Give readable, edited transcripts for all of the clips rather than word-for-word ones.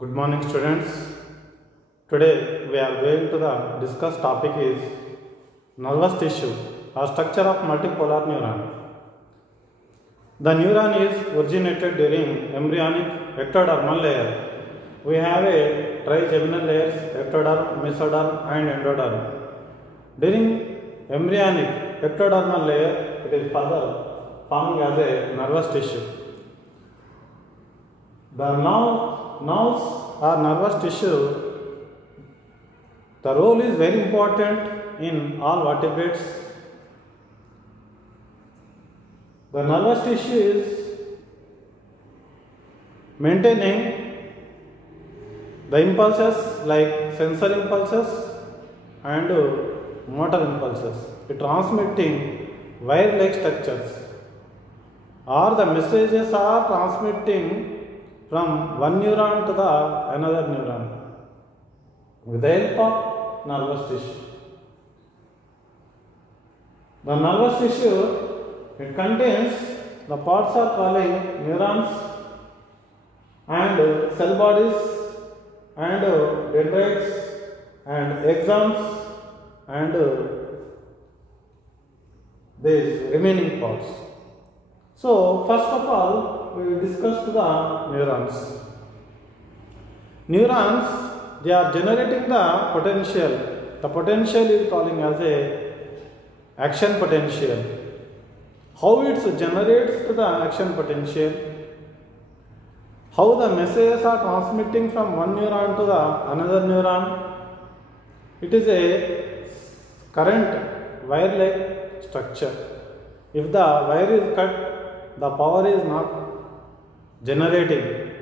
Good morning, students. Today we are going to discuss topic is nervous tissue or structure of multipolar neuron. The neuron is originated during embryonic ectodermal layer. We have a trigeminal layers: ectoderm, mesoderm, and endoderm. During embryonic ectodermal layer, it is further forming as a nervous tissue. The nerves or nervous tissue, the role is very important in all vertebrates. The nervous tissue is maintaining the impulses like sensory impulses and motor impulses, transmitting wire-like structures, or the messages are transmitting from one neuron to the another neuron with the help of nervous tissue. The nervous tissue, it contains the parts are calling neurons and cell bodies and dendrites and axons and these remaining parts. So first of all, we will discuss the neurons. Neurons, they are generating the potential. The potential is calling as a action potential. How it generates the action potential? How the messages are transmitting from one neuron to the another neuron? It is a current wire-like structure. If the wire is cut, the power is not generating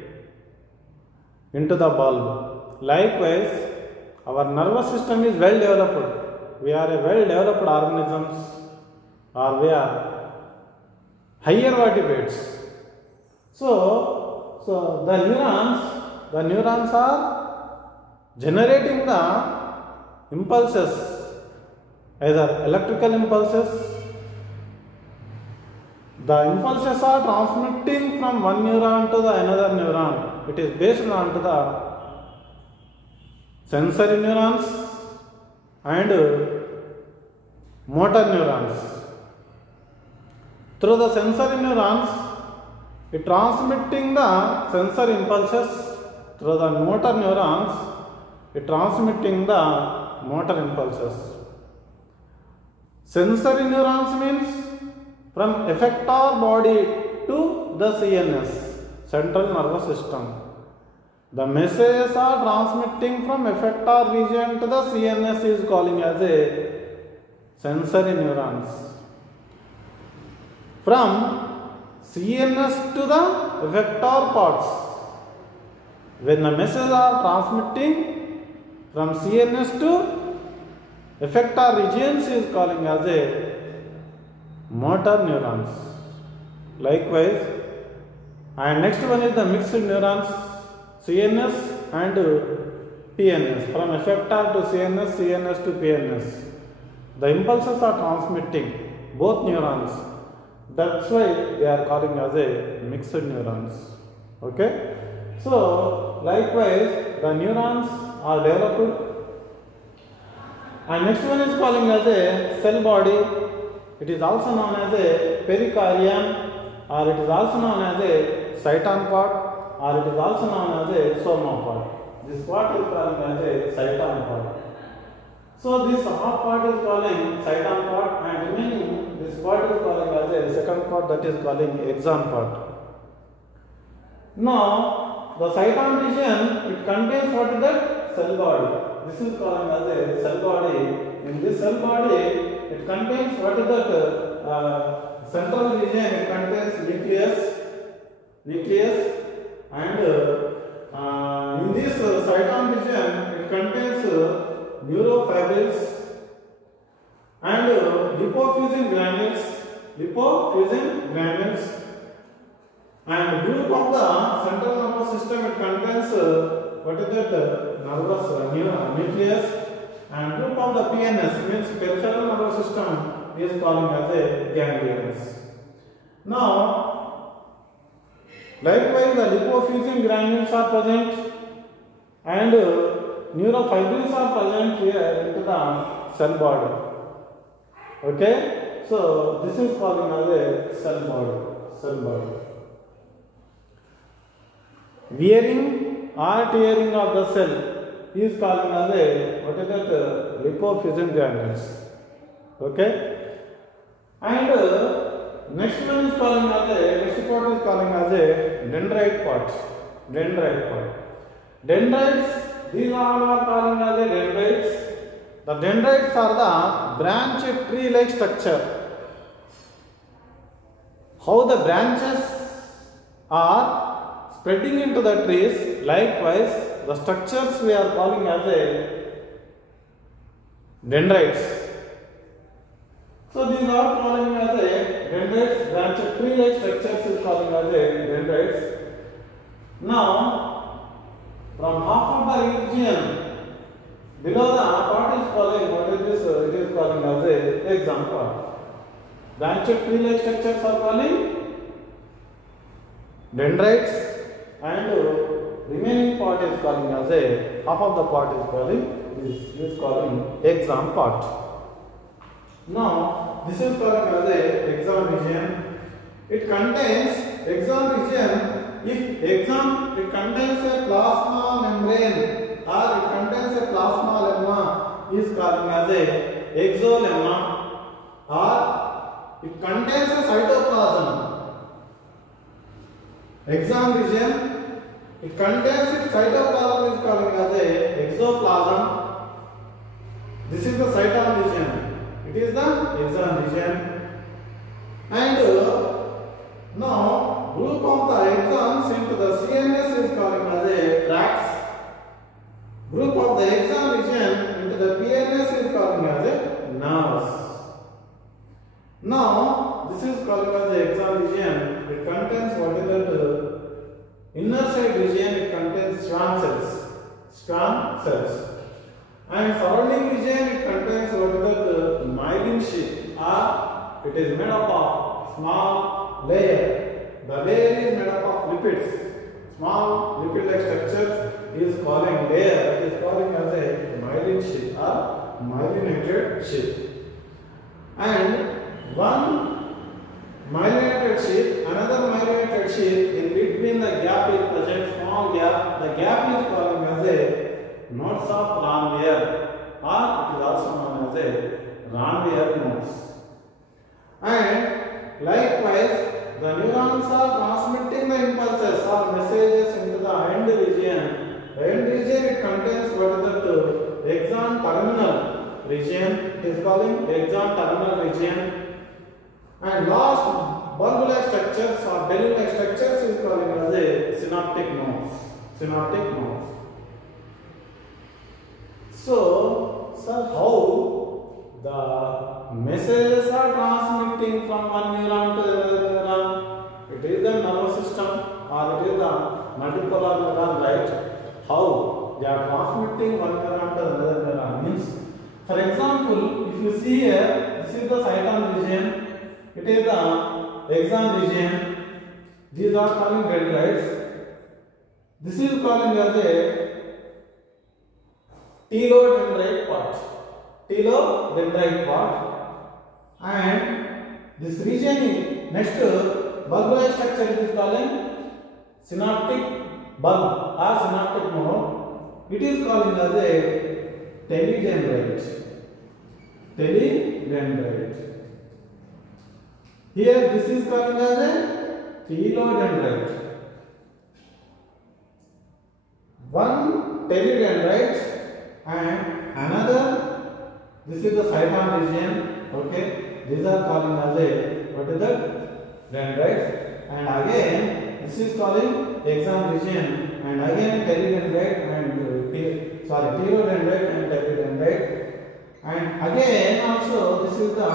into the bulb. Likewise, our nervous system is well developed. We are a well developed organisms, or we are higher vertebrates. So the neurons are generating the impulses, either electrical impulses. The impulses are transmitting from one neuron to the another neuron. It is based on to the sensory neurons and motor neurons. Through the sensory neurons, it transmitting the sensory impulses. Through the motor neurons, it transmitting the motor impulses. Sensory neurons means from effector body to the CNS, central nervous system. The messages are transmitting from effector region to the CNS is calling as a sensory neurons. From CNS to the effector parts, when the messages are transmitting from CNS to effector regions is calling as a motor neurons. Likewise, and next one is the mixed neurons, CNS and PNS. From effector to CNS, CNS to PNS. The impulses are transmitting both neurons. That's why they are calling as a mixed neurons. Okay. So likewise, the neurons are developed. And next one is calling as a cell body. It is also known as a pericardium, or it is also known as a cyton part, or it is also known as a soma part. This part is called as a cyton part. So this half part is calling cyton part, and remaining this part is calling as a second part, that is calling axon part. Now the cyton region, it contains what is that? Cell body. This is called as a cell body. In this cell body, it contains what is that central region. It contains nucleus, and in this cyton region, it contains neurofibrils and lipofuscin granules, and group of the central nervous system. It contains what is that nervous nucleus. And group of the PNS means peripheral nervous system is calling as a ganglions. Now, likewise the lipofuscin granules are present and neurofibrils are present here into the cell body. Okay, so this is calling as a cell body. Cell body. Wearing or tearing of the cell is calling as a what is that lipofuscin granules. Okay, and next one is calling as a next part is calling as a dendrite part. Dendrite part. Dendrites, these all are calling as a dendrites. The dendrites are the branched tree-like structure. How the branches are spreading into the trees, likewise the structures we are calling as a dendrites. So these are calling as a dendrites, branched tree-like structures is calling as a dendrites. Now, from half of the region below the part is calling, what is this? It is calling as a exam part. Branched tree-like structures are calling dendrites, and remaining part is calling as a half of the part is calling exam part. Now this is calling as a exam region. It contains exam region. If exam it contains a plasma membrane or it contains a plasma lemma is calling as a exolemma, or it contains a cytoplasm. Exam region, it contains its cytoplasm is calling as a exoplasm. This is the cytoplasm region. It is the exam region. And now group of the exons into the CNS is calling as a tracts. Group of the exam region into the PNS is calling as a nerves. Now this is calling as the exam region. It contains what is that inner side region. It contains Schwann cells. Schwann cells. And surrounding region it contains what is that myelin sheath, or it is made up of small layer. The layer is made up of lipids. Small lipid-like structures is calling layer. It is calling as a myelin sheath or myelinated sheath. And one myelinated sheath, another myelinated sheath, in between the gap is present, small gap. The gap is calling as a nodes of Ranvier, or it is also known as a Ranvier nodes. And likewise, the neurons are transmitting the impulses or messages into the end region. The end region it contains what is that axon terminal region. It is calling axon terminal region. And last bulb-like structures or balloon-like structures is calling as a synaptic nodes. Synaptic nodes. So, sir, how the messages are transmitting from one neuron to another neuron? It is the nervous system or it is the multipolar neuron, right? How they are transmitting one neuron to another neuron means, for example, if you see here, this is the cyton region, it is the axon region. These are calling dendrites. This is calling as a telodendrite part. Telodendrite part. And this region is next bulb-like structure is calling synaptic bulb or synaptic node. It is calling as a telodendrite. Telodendrite. Here this is calling as a telodendrite. One telodendrite and another, this is the cyton region. Okay, these are calling as a what is that dendrites, and again this is calling axon region, and again telodendrite and telodendrite and telodendrite, and again also this is the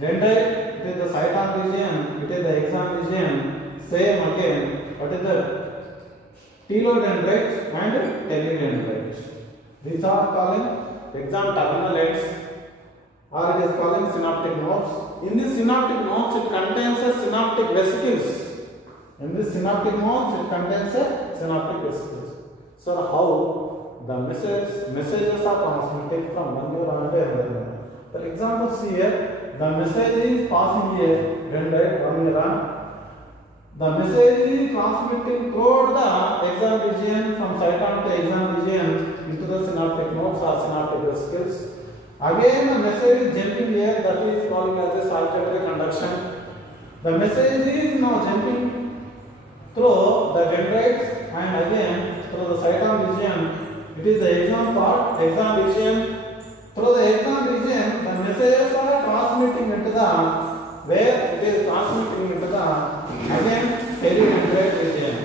dendrite. It is the cyton region. It is the axon region. Same again. What is the telodendrite and telodendrite? These are calling axon terminal ends, or it is calling synaptic nodes. In this synaptic nodes, it contains a synaptic vesicles. In this synaptic nodes, it contains a synaptic vesicles. So how the messages are transmitted from one neuron to another neuron. For example, see here, the message is passing here, dendrite, one neuron. The message is transmitting throughout the axon region from cyton to axon region into the synaptic nodes or synaptic vesicles. Again, the message is jumping here, that is called as a saltatory conduction. The message is now jumping through the dendrites and again through the cyton region. It is the axon part, axon region. Through the axon region, the messages are transmitting into the where it is transmitting into the again peridendrite region.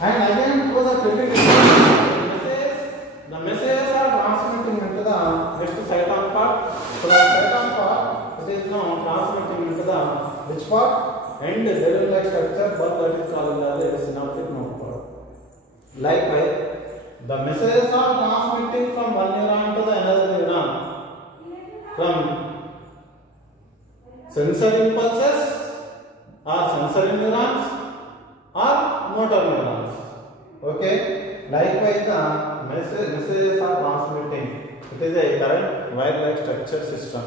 And again through the peridendrite, the messages are transmitting into the next cyton part. So the cyton part, it is now transmitting into the which part? End derived structure, but that is called as a synaptic node part. Likewise, the messages are transmitting from one neuron to the another neuron, from sensory impulses or sensory neurons or motor neurons. Okay. Likewise, the messages are transmitting. It is a current wire-like structure system,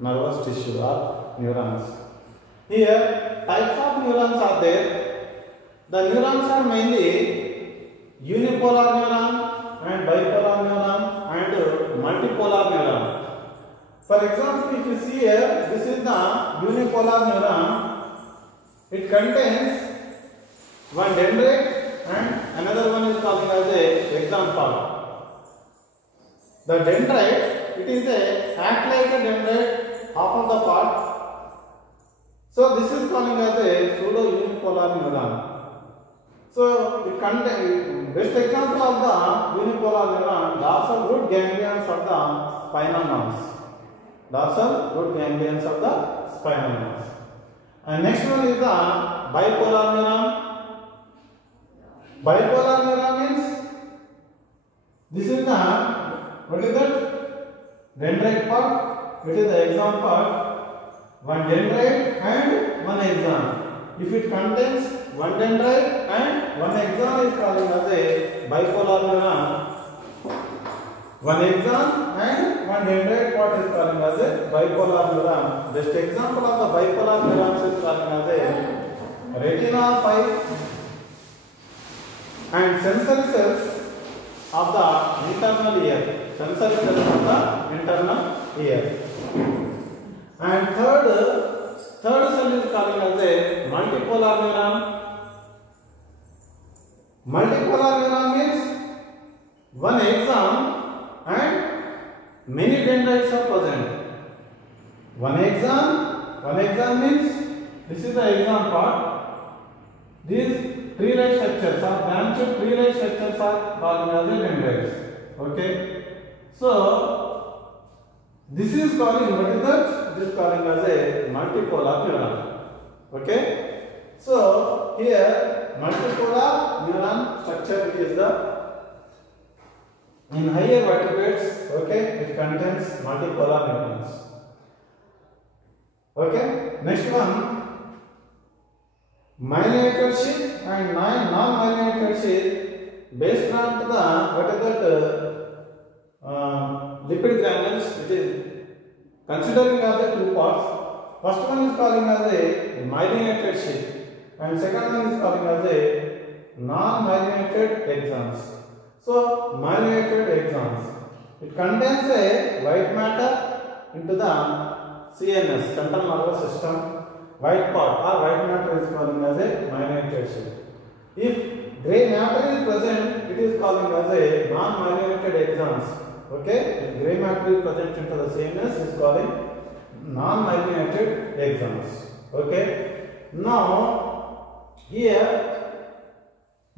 nervous tissue or neurons. Here, types of neurons are there. The neurons are mainly unipolar neuron and bipolar neuron and multipolar neuron. For example, if you see here, this is the unipolar neuron. It contains one dendrite and another one is called as a axon part. The dendrite, it is a act like a dendrite, half of the part. So this is called as a pseudo unipolar neuron. So it contains, best example of the unipolar neuron, dorsal root ganglions of the spinal nerves. Dorsal root ganglions of the spinal nerves. And next one is the bipolar neuron. Bipolar neuron means this is the, what is that? Dendrite part, it is the axon part. One dendrite and one axon. If it contains one dendrite and one axon is called as a bipolar neuron. One axon and one dendrite part is called as a bipolar neuron. Best example of the bipolar neurons is called as a retina 5 and sensory cells of the internal ear. Sensory cells of the internal ear. And third cell is called as a multipolar neuron. Multipolar neuron means one axon and many dendrites are present. One axon means this is the axon part. These tree-like structures or branched tree-like structures are called as dendrites. Okay. So this is calling, what is that? This is calling as a multipolar neuron. Okay. So here multipolar neuron structure, it is the in higher vertebrates. Okay, it contains multipolar neurons. Okay. Next one, myelinated sheath and non-myelinated sheath based on the what is that lipid granules. It is considering as the two parts. First one is calling as a myelinated sheath and second one is calling as a non-myelinated axons. So myelinated axons, it contains a white matter into the CNS, central nervous system. White part or white matter is calling as a myelinated sheath. If grey matter is present, it is calling as a non-myelinated axons. Okay, if grey matter is present into the CNS, is calling non-myelinated axons. Okay. Now here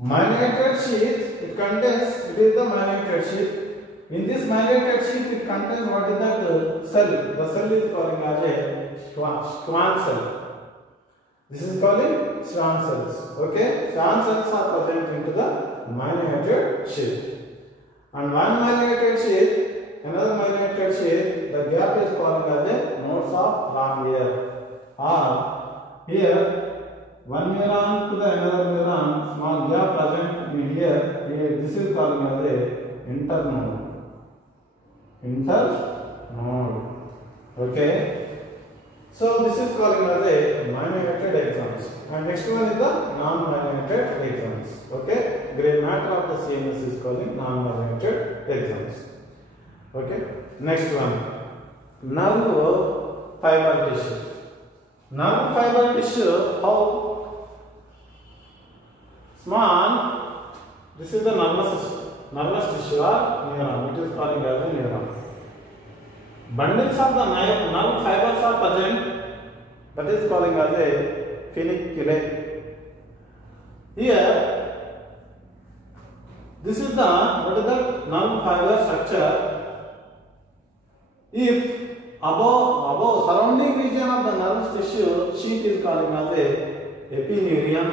myelinated sheath, it contains, it is the myelinated sheath. In this myelinated sheath, it contains what is that cell. The cell is calling as a Schwann cell. This is calling Schwann cells. Okay, Schwann cells are present into the myelinated sheath. And one myelinated sheath, another myelinated sheath, the gap is called as a nodes of long hair. Or here one neuron to the another neuron, small gap present in here. This is called as a internode. Internode. Okay. So this is called as a myelinated axons. And next one is the non-myelinated axons. Okay. Gray matter of the CNS is called non-myelinated axons. Okay. Next one, nerve fiber tissue. Nerve fiber tissue, how small? This is the nervous tissue or neuron. It is called as a neuron. Bundles of the nerve fibers are present. That is called as a funiculae. Here, this is the nerve fiber structure. If above surrounding region of the nervous tissue sheet is called as a epineurium,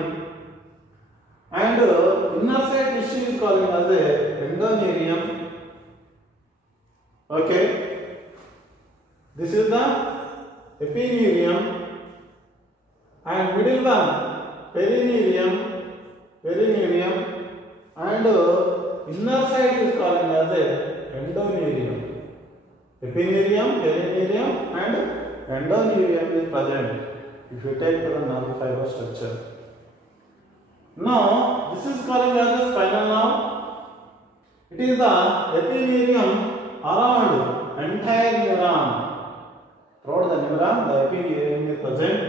and inner side tissue is called as a endoneurium. Okay, this is the epineurium, and middle one perineurium, and inner side is called as a endoneurium. Epineurium, perineurium and endoneurium is present if you take the nerve fiber structure. Now, this is called as a spinal nerve. It is the epineurium around entire neuron. Throughout the neuron, the epineurium is present.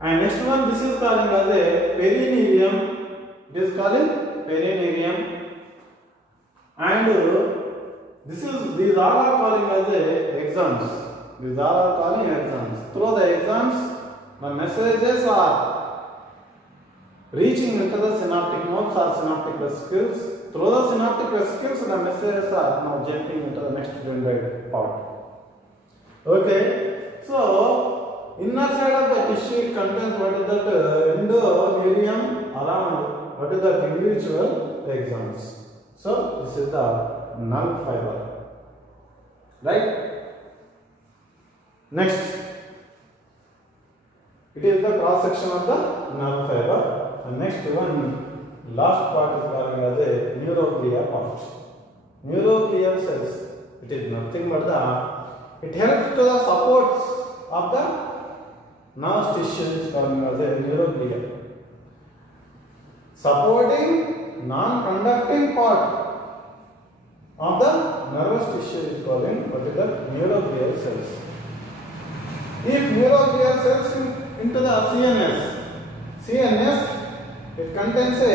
And next one, this is called as a perineurium. It is called perineurium. And these all are calling as axons. These all are calling axons. Through the axons, the messages are reaching into the synaptic nodes or synaptic vesicles. Through the synaptic vesicles, the messages are now jumping into the next dendrite part. Okay. So, inner side of the tissue contains what is that endoneurium around what is that individual axons. So, this is the nerve fiber, right? Next, it is the cross section of the nerve fiber. And next one, last part is called as a neuroglia part. Neuroglia cells, it is nothing but it helps to the supports of the nerve tissue is called as a neuroglia. Supporting non-conducting part of the nervous tissue is called what is the neuroglia cells. If neuroglia cells into the CNS, it contains a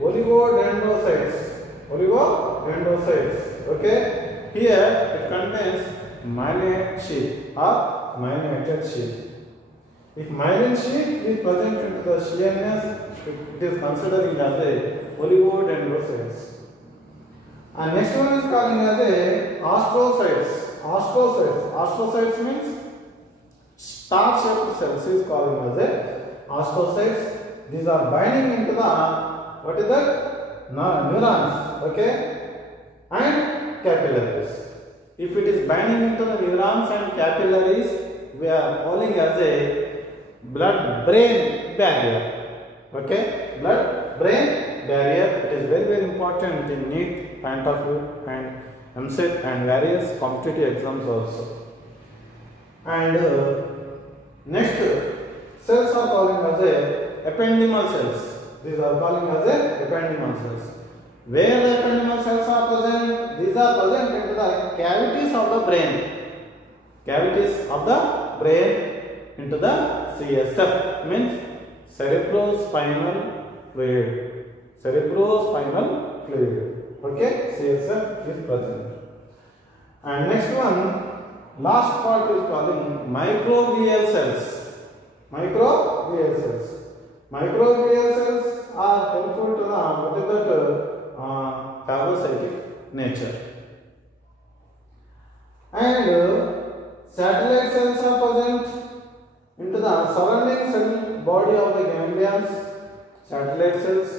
oligodendrocytes. Okay. Here it contains myelin sheath or myelinated sheath. If myelin sheath is present into the CNS, it is considered as a oligodendrocytes. And next one is called as a astrocytes. Astrocytes means star-shaped cells is called as a astrocytes. These are binding into the what is that? Neurons. Okay, and capillaries. If it is binding into the neurons and capillaries, we are calling as a blood-brain barrier. Okay, blood-brain barrier. It is very important in NEET point of view and MCET and various competitive exams also. And next, cells are calling as a ependymal cells. These are calling as a ependymal cells. Where the ependymal cells are present? These are present into the cavities of the brain. Cavities of the brain into the CSF means cerebrospinal fluid. Cerebrospinal fluid. Okay, CSF is present. And next one, last part is calling microglial cells. Microglial cells. Microglial cells are helpful to the what is that phagocytic nature. And satellite cells are present into the surrounding cell body of the ganglions. Satellite cells.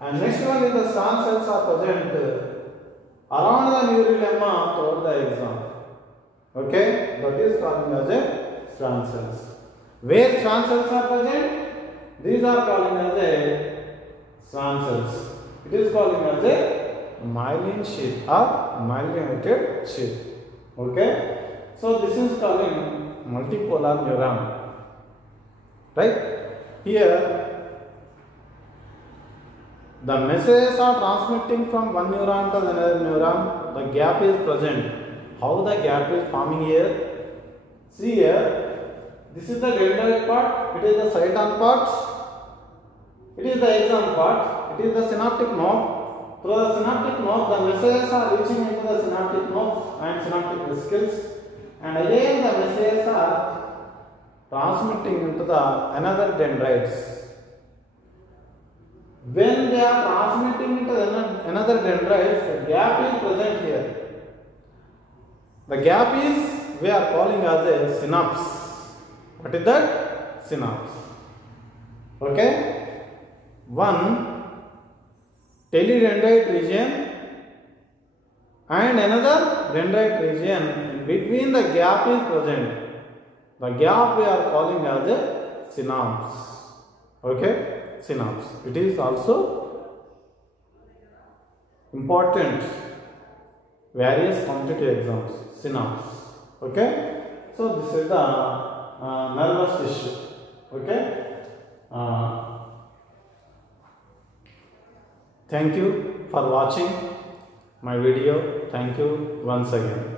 And next one is the Schwann cells are present around the neurolemma throughout the axon. Okay, that is called as a Schwann cells. Where Schwann cells are present? These are calling as a Schwann cells. It is calling as a myelin sheath or myelinated sheath. Okay. So this is calling multipolar neuron. Right? Here the messages are transmitting from one neuron to another neuron. The gap is present. How the gap is forming here? See here, this is the dendrite part, it is the cyton part, it is the axon part, it is the synaptic node. Through the synaptic node, the messages are reaching into the synaptic nodes and synaptic vesicles, and again the messages are transmitting into the another dendrites. When they are transmitting into another dendrites, the gap is present here. The gap is we are calling as a synapse. What is that? Synapse. Okay. One teledendrite region and another dendrite region. In between the gap is present. The gap we are calling as a synapse. Okay. Synapse. It is also important. Various competitive exams. Synapse. Okay. So this is the nervous tissue. Okay. Thank you for watching my video. Thank you once again.